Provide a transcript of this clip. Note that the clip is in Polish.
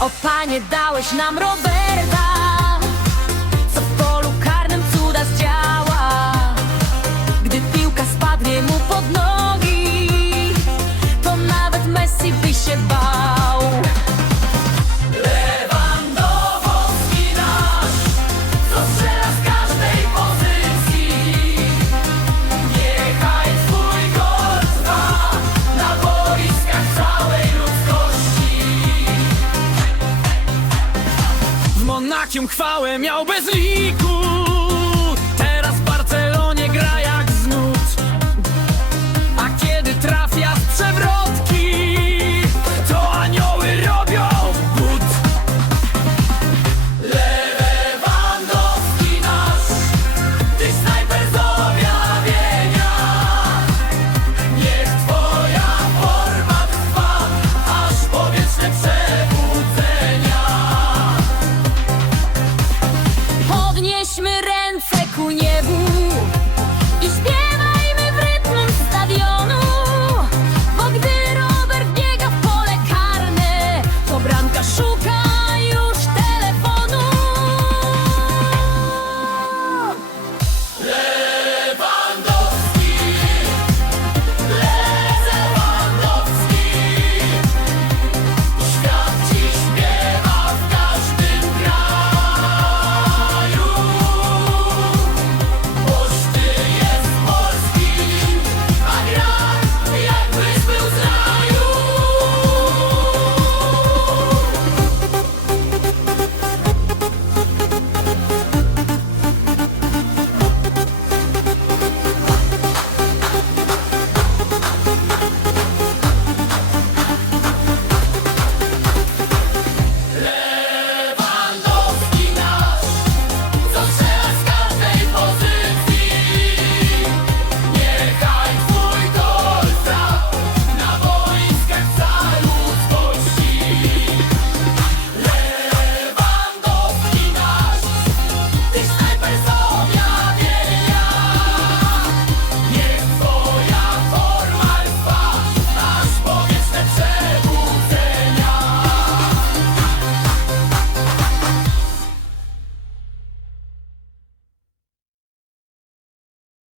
O panie, dałeś nam rower znakiem chwałę miał bez liku. шукаю.